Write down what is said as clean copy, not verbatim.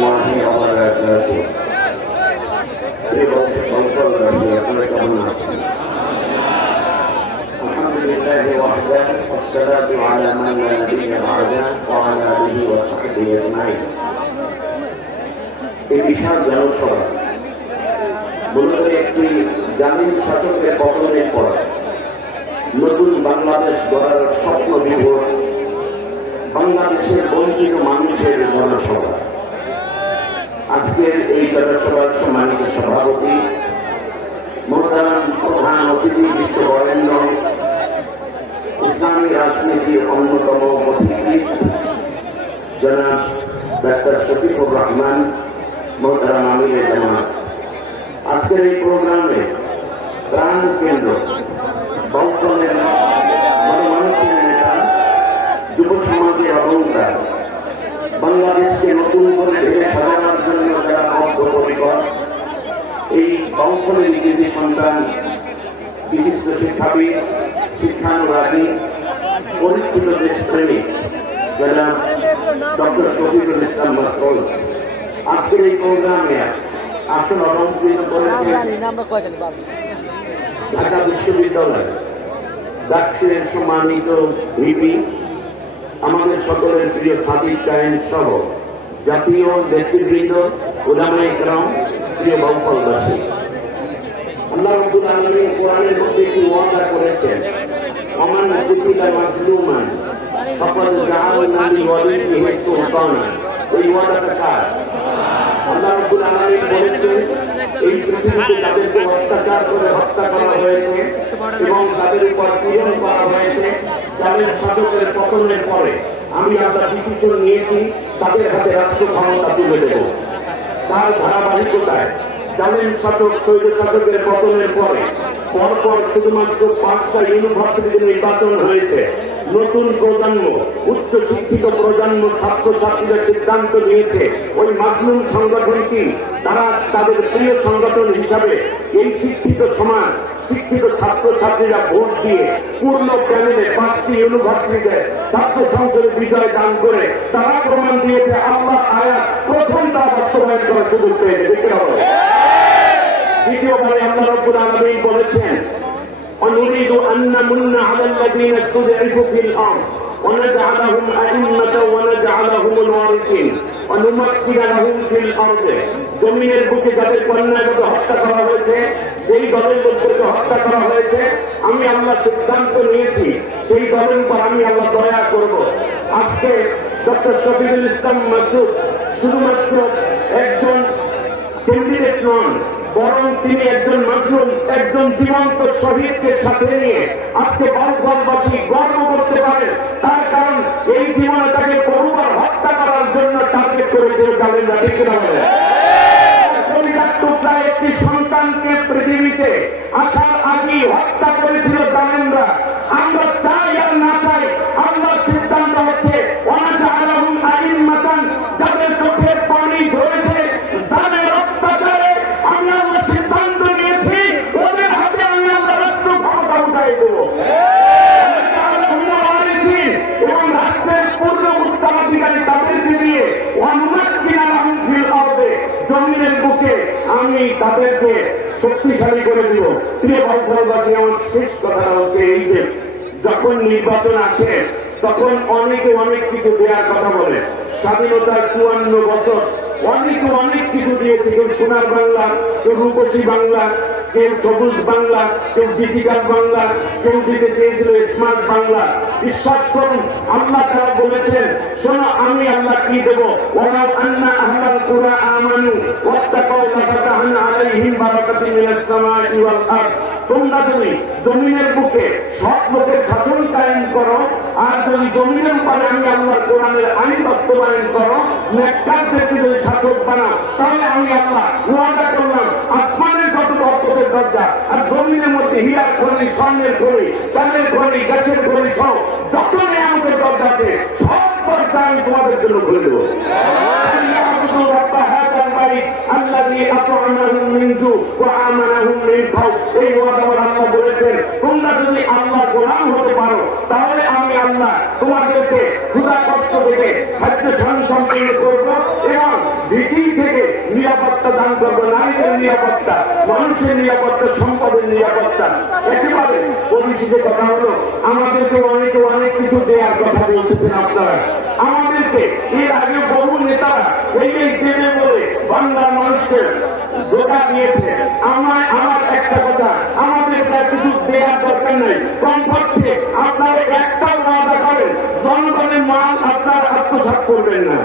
الله وبركاته. الحمد لله وحده والصلاة على من لا نبي بعده وعلى آله وصحبه أجمعين. এই বিশাল জনসভা মূলত একটি জামিন শাসকের পতনের পর নতুন বাংলাদেশ গড়ার স্বপ্ন বিভোর বাংলাদেশের বঞ্চিত মানুষের জনসভা। আজকের এই জনসভার সম্মানিত সভাপতি, মোহতারাম প্রধান অতিথি, বিশ্ব বরেণ্য ইসলামী রাজনীতির অন্যতম পথিকৃৎ জনাব ডাক্তার শফিকুর রহমান, মোহতারাম আমিরে জামাত। আজকের এই প্রোগ্রামে প্রাণ কেন্দ্র বংশনের গণমানুষের নেতা, যুব সমাজের অহংকার, বাংলাদেশকে নতুন করে ভেবে সাজানোর জন্য যারা বদ্ধপরিকর, এই বংশনের কৃতি সন্তান, বিশিষ্ট শিক্ষাবিদ, শিক্ষানুরাগী, পরীক্ষিত দেশপ্রেমিক যারা ডক্টর শফিকুল ইসলাম মাসউদ আজকের এই প্রোগ্রামে আসন অলঙ্কৃত করেছেন ঢাকা বিশ্ববিদ্যালয় ডাকসুরের সম্মানিত ভিপি, আমাদের সকলের প্রিয় সাদিক কায়েম সহ জাতীয় ব্যক্তিবৃন্দ, উলামায়ে কেরাম, প্রিয় বংশবাসী। আল্লাহ রাব্বুল আলামিন কোরআনের মধ্যে একটি ওয়াদা করেছেন, ওমান কুতিলা মাজলুমান ফাকাদ জাআলনা লিওয়ালিহি সুলতানা। এই ওয়াদাটা কার? আল্লাহ রাব্বুল আলামিন বলেছেন, এই পৃথিবীতে যাদেরকে অত্যাচার করে হত্যা করা হয়েছে এবং তাদের উপর পীড়ন করা হয়েছে, তাদের শাসকের পতনের পরে আমি আল্লাহ ডিসিশন নিয়েছি তাদের হাতে রাষ্ট্র ক্ষমতা তুলে দেব। তার ধারাবাহিকতায় জালিম শাসক শৈল শাসকের পতনের পরে পরপর শুধুমাত্র 5টা ইউনিভার্সিটিতে নির্বাচন হয়েছে। নতুন প্রজন্ম, উচ্চ শিক্ষিত প্রজন্ম, ছাত্রছাত্রীরা সিদ্ধান্ত নিয়েছে ওই মাজলুম সংগঠনটি তারা তাদের প্রিয় সংগঠন হিসাবে এই শিক্ষিত সমাজ, শিক্ষিত ছাত্রছাত্রীরা ভোট দিয়ে পূর্ণ প্যানেলে 5টি ইউনিভার্সিটিতে ছাত্র সংসদে বিজয় দান করে তারা প্রমাণ দিয়েছে আল্লাহ আয়াত প্রথম তা বাস্তবায়ন করার সুযোগ পেয়েছে। দেখতে হবে। দ্বিতীয়বারে আল্লাহ রাব্বুল আলামিন বলেছেন, ونريد أن نمن على الذين استضعفوا في الأرض ونجعلهم أئمة ونجعلهم الوارثين ونمكن لهم في الأرض। জমিনের বুকে যাদের অন্যায়ভাবে হত্যা করা হয়েছে, যেই দলের লোকদেরকে হত্যা করা হয়েছে, আমি আল্লাহ সিদ্ধান্ত নিয়েছি সেই দলের উপর আমি আল্লাহ দয়া করব। আজকে ডক্টর শফিকুল ইসলাম মাসউদ শুধুমাত্র একজন ক্যান্ডিডেট নন, বরং তিনি একজন মাজলুম, একজন জীবন্ত শহীদকে সাথে নিয়ে আজকে বংশবাসী গর্ব করতে পারে। তার কারণ এই জীবনে তাকে বহুবার হত্যা করার জন্য টার্গেট করেছিল জালিমরা। ঠিক না? প্রায় একটি সন্তানকে পৃথিবীতে আসার আগেই হত্যা করেছিল জালিমরা। আমরা চাই আর না চাই, আল্লাহর সিদ্ধান্ত হচ্ছে ওয়ানাজআলহুম আইম্মাতান, যাদের চোখের পানি ঝরেছে জালেমের অত্যাচারে আমি আল্লাহ সিদ্ধান্ত নিয়েছি ওদের হাতে আমি আল্লাহ রাষ্ট্র ক্ষমতা উঠাই দেব এবং রাষ্ট্রের পূর্ণ উত্তরাধিকারী তাদেরকে দিয়ে ওয়ানুমাক্কিনা লাহুম ফিল আরদি, জমিনের বুকে আমি তাদেরকে শক্তিশালী করে দিব। প্রিয় বংশবাসী, আমার শেষ কথাটা হচ্ছে এই যে যখন নির্বাচন আসে তখন অনেকে অনেক কিছু দেওয়ার কথা বলে। স্বাধীনতার 54 বছর অনেকে অনেক কিছু দিয়েছে, কেউ সোনার বাংলা, কেউ রূপসী বাংলা, কেউ সবুজ বাংলা, কেউ ডিজিটাল বাংলা, কেউ দিতে চেয়েছিল স্মার্ট বাংলা। বিশ্বাস করুন, আল্লাহ তাআলা বলেছেন, শোনো আমি আল্লাহ কি দেব, ওয়ালাউ আন্না আহলাল কুরা আমানু ওয়াত্তাকাউ লাফাতাহনা আলাইহিম বারাকাতিন মিনাস সামাই ওয়াল আরদ। তোমরা যদি জমিনের বুকে সৎ লোকের শাসন কায়েম করো আর যদি জমিনের উপরে আমি আল্লাহর কোরআনের আইন বাস্তবায়ন করো, নেককারদেরকে যদি শাসক বানাও, তাহলে আমি আল্লাহ ওয়াদা করলাম আসমানের যত বরকতের দরজা আর জমিনের মধ্যে হীরার খনি, স্বর্ণের খনি, তেলের খনি, গ্যাসের খনি সহ যত নিয়ামতের দরজা আছে সব দরজা আমি তোমাদের জন্য খুলে দেবো। এই ওয়াদা আল্লাহ বলেছেন, তোমরা যদি আল্লাহ গোলাম হতে পারো তাহলে আমি আল্লাহ আমরা তোমাদেরকে ক্ষুধা কষ্ট থেকে খাদ্য সম্পন্ন করবো এবং ভীতি থেকে নিরাপত্তা দান করবো, নারীদের নিরাপত্তা, মানুষের নিরাপত্তা, সম্পদের নিরাপত্তা। একেবারে পরিস্থিতি কথা হলো আমাদেরকে অনেক কিছু দেওয়ার কথা বলতেছেন আপনারা। আমাদেরকে এর আগে বহু নেতারা এই দেবে বলে বাংলার মানুষকে ধোঁকা দিয়েছে। আমার একটা কথা, আমাদের কিছু দেওয়ার দরকার নেই, কমপক্ষে আপনারা একটা ওয়াদা করেন, জনগণের মাল আপনারা আত্মসাৎ করবেন না।